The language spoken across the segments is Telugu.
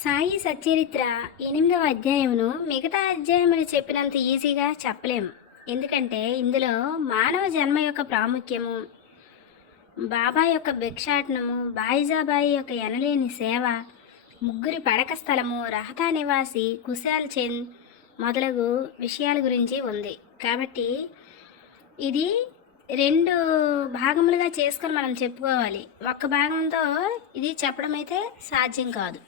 సాయి సచ్చరిత్ర ఎనిమిదవ అధ్యాయమును మిగతా అధ్యాయములు చెప్పినంత ఈజీగా చెప్పలేము. ఎందుకంటే ఇందులో మానవ జన్మ యొక్క ప్రాముఖ్యము బాబా యొక్క భిక్షాటనము బాయిజాబాయి యొక్క ఎనలేని సేవ ముగ్గురి పడక స్థలము రహతా నివాసి కుశాల్ చంద్ మొదలగు విషయాల గురించి ఉంది. కాబట్టి ఇది రెండు భాగములుగా చేసుకొని మనం చెప్పుకోవాలి. ఒక్క భాగంతో ఇది చెప్పడం అయితే సాధ్యం కాదు.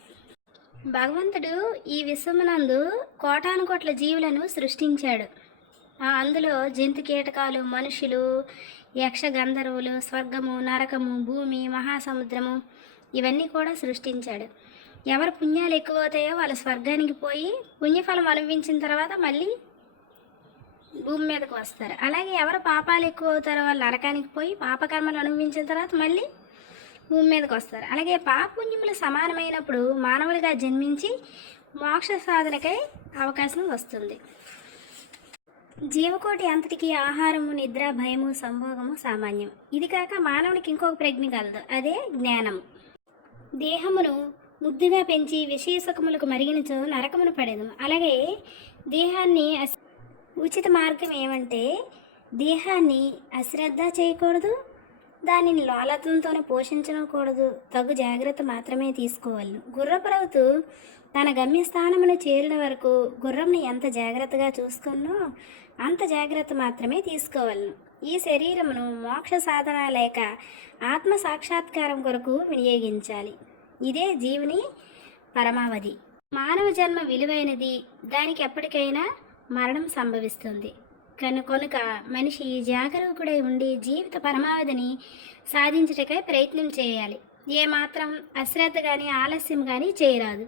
భగవంతుడు ఈ విశ్వమునందు కోటాను కోట్ల జీవులను సృష్టించాడు. అందులో జంతు కీటకాలు మనుషులు యక్ష గంధర్వులు స్వర్గము నరకము భూమి మహాసముద్రము ఇవన్నీ కూడా సృష్టించాడు. ఎవరు పుణ్యాలు ఎక్కువ అవుతాయో వాళ్ళు స్వర్గానికి పోయి పుణ్యఫలం అనుభవించిన తర్వాత మళ్ళీ భూమి మీదకు వస్తారు. అలాగే ఎవరు పాపాలు ఎక్కువ అవుతారో వాళ్ళు నరకానికి పోయి పాపకర్మలు అనుభవించిన తర్వాత మళ్ళీ భూమి మీదకి వస్తారు. అలాగే పాపుణ్యములు సమానమైనప్పుడు మానవులుగా జన్మించి మోక్ష సాధనకై అవకాశం వస్తుంది. జీవకోటి అంతటికి ఆహారము నిద్ర భయము సంభోగము సామాన్యం. ఇది కాక మానవునికి ఇంకొక ప్రజ్ఞ కలదు. అదే జ్ఞానము. దేహమును ముద్దుగా పెంచి విశేషకములకు మరిగినచో నరకమును పడేదు అలాగే దేహాన్ని అస్- ఉచిత మార్గం ఏమంటే దేహాన్ని అశ్రద్ధ చేయకూడదు దానిని లోలత్వంతోనే పోషించకూడదు తగు జాగ్రత్త మాత్రమే తీసుకోవాలి. గుర్రపరవుతూ తన గమ్యస్థానమును చేరిన వరకు గుర్రంని ఎంత జాగ్రత్తగా చూసుకున్నో అంత జాగ్రత్త మాత్రమే తీసుకోవాలను ఈ శరీరమును మోక్ష సాధన లేక ఆత్మ సాక్షాత్కారం కొరకు వినియోగించాలి. ఇదే జీవుని పరమావధి. మానవ జన్మ విలువైనది. దానికి ఎప్పటికైనా మరణం సంభవిస్తుంది. కను కనుక మనిషి జాగరూకుడై ఉండి జీవిత పరమావధిని సాధించటకై ప్రయత్నం చేయాలి. ఏమాత్రం అశ్రద్ధ కానీ ఆలస్యం కానీ చేయరాదు.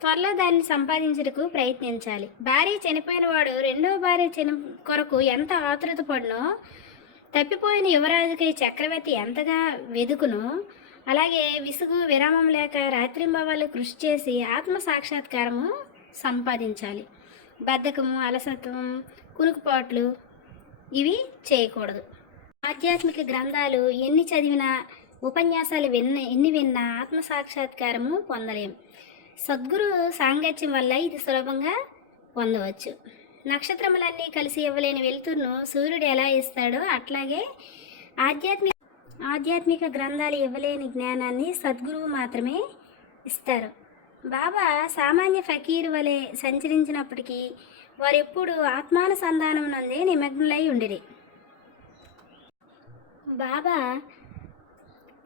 త్వరలో దాన్ని సంపాదించుటకు ప్రయత్నించాలి. భార్య చనిపోయిన వాడు రెండవ భార్య చని కొరకు ఎంత ఆతృత పడునో తప్పిపోయిన యువరాజుకి చక్రవర్తి ఎంతగా వెదుకునో అలాగే విసుగు విరామం లేక రాత్రింబవాళ్ళు కృషి చేసి ఆత్మ సాక్షాత్కారము సంపాదించాలి. బద్ధకము అలసత్వం కునుకుపాట్లు ఇవి చేయకూడదు. ఆధ్యాత్మిక గ్రంథాలు ఎన్ని చదివినా ఉపన్యాసాలు విన్న ఎన్ని విన్నా ఆత్మ సాక్షాత్కారము పొందలేం. సద్గురు సాంగత్యం వల్ల ఇది సులభంగా పొందవచ్చు. నక్షత్రములన్నీ కలిసి ఇవ్వలేని వెలుతురును సూర్యుడు ఎలా ఇస్తాడో అట్లాగే ఆధ్యాత్మిక ఆధ్యాత్మిక గ్రంథాలు ఇవ్వలేని జ్ఞానాన్ని సద్గురువు మాత్రమే ఇస్తారు. బాబా సామాన్య ఫకీర్ వలె సంచరించినప్పటికీ వారెప్పుడు ఆత్మానుసంధానం నందే నిమగ్నులై ఉండిరి. బాబా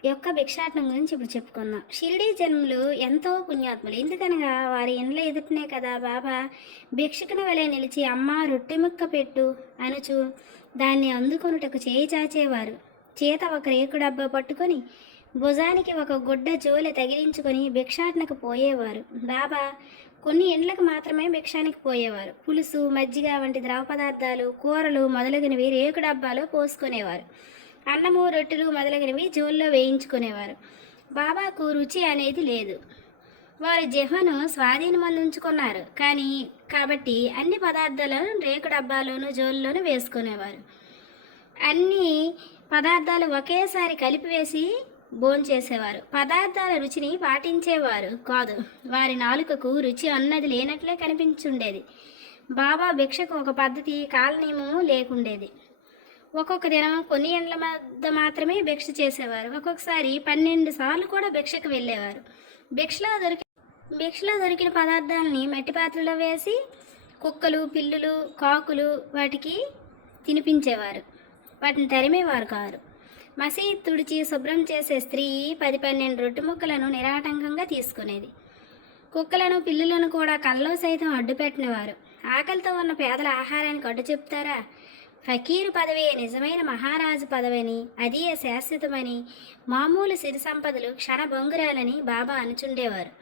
యొక్క భిక్షాటనం గురించి ఇప్పుడు చెప్పుకుందాం. షిరిడీ జన్మలు ఎంతో పుణ్యాత్ములు. ఎందుకనగా వారి ఇండ్ల ఎదుటనే కదా బాబా భిక్షకుని వలె నిలిచి అమ్మ రొట్టె ముక్క పెట్టు అనుచు దాన్ని అందుకొనుటకు చేయి చాచేవారు. చేత ఒక రేకు డబ్బా పట్టుకొని భుజానికి ఒక గుడ్డ జోలె తగిలించుకొని భిక్షాటనకు పోయేవారు. బాబా కొన్ని ఇండ్లకు మాత్రమే భిక్షానికి పోయేవారు. పులుసు మజ్జిగ వంటి ద్రవ పదార్థాలు కూరలు మొదలగునవి రేకు డబ్బాలో పోసుకునేవారు. అన్నము రొట్టెలు మొదలగునవి జోల్లో వేయించుకునేవారు. బాబాకు రుచి అనేది లేదు. వారు జిహ్వను స్వాధీనమందు ఉంచుకున్నారు. కానీ కాబట్టి అన్ని పదార్థాలను రేకు డబ్బాలోను జోల్లోనూ వేసుకునేవారు. అన్ని పదార్థాలు ఒకేసారి కలిపివేసి భోంచేసేవారు. పదార్థాల రుచిని పాటించేవారు కాదు. వారి నాలుకకు రుచి అన్నది లేనట్లే కనిపించుండేది. బాబా భిక్షకు ఒక పద్ధతి కాలనియమము లేకుండేది. ఒక్కొక్క దినం కొన్ని ఎండ్ల మధ్య మాత్రమే భిక్ష చేసేవారు. ఒక్కొక్కసారి పన్నెండు సార్లు కూడా భిక్షకు వెళ్ళేవారు. భిక్షలో దొరికి భిక్షలో దొరికిన పదార్థాలని మట్టి పాత్రలో వేసి కుక్కలు పిల్లులు కాకులు వాటికి తినిపించేవారు. వాటిని తరిమేవారు కారు. మసీద్ తుడిచి శుభ్రం చేసే స్త్రీ పది పన్నెండు రొట్టె ముక్కలను నిరాటంకంగా తీసుకునేది. కుక్కలను పిల్లులను కూడా కళ్ళలో సైతం అడ్డుపెట్టినవారు. ఆకలితో ఉన్న పేదల ఆహారానికి అడ్డు చెప్తారా? ఫకీరు పదవి నిజమైన మహారాజు పదవిని అది శాశ్వతమని మామూలు సిరి సంపదలు క్షణభంగురాలని బాబా అనుచుండేవారు.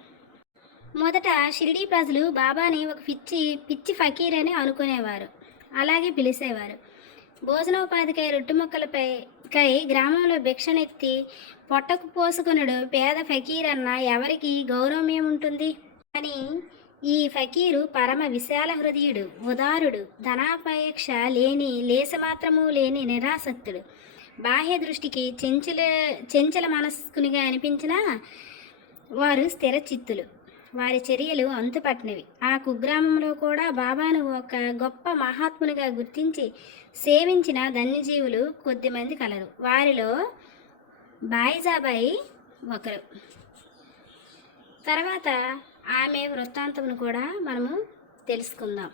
మొదట షిరిడీ ప్రజలు బాబాని ఒక పిచ్చి పిచ్చి ఫకీర్ అని అనుకునేవారు. అలాగే పిలిచేవారు. భోజనోపాధికై రొట్టె ముక్కలపై కై గ్రామంలో భిక్షనెత్తి పొట్టకు పోసుకునుడు పేద ఫకీర్ అన్న ఎవరికి గౌరవం ఏముంటుంది కానీ ఈ ఫకీరు పరమ విశాల హృదయుడు ఉదారుడు ధనాపేక్ష లేని లేసమాత్రము లేని నిరాసక్తుడు. బాహ్య దృష్టికి చెంచల చెంచల మనస్కునిగా అనిపించిన వారు స్థిర చిత్తులు వారి చర్యలు అంతుపట్టినవి. ఆ కుగ్రామంలో కూడా బాబాను ఒక గొప్ప మహాత్మునిగా గుర్తించి సేవించిన ధన్యజీవులు కొద్దిమంది కలరు. వారిలో బాయిజాబాయి ఒకరు. తర్వాత ఆమె వృత్తాంతమును కూడా మనము తెలుసుకుందాం.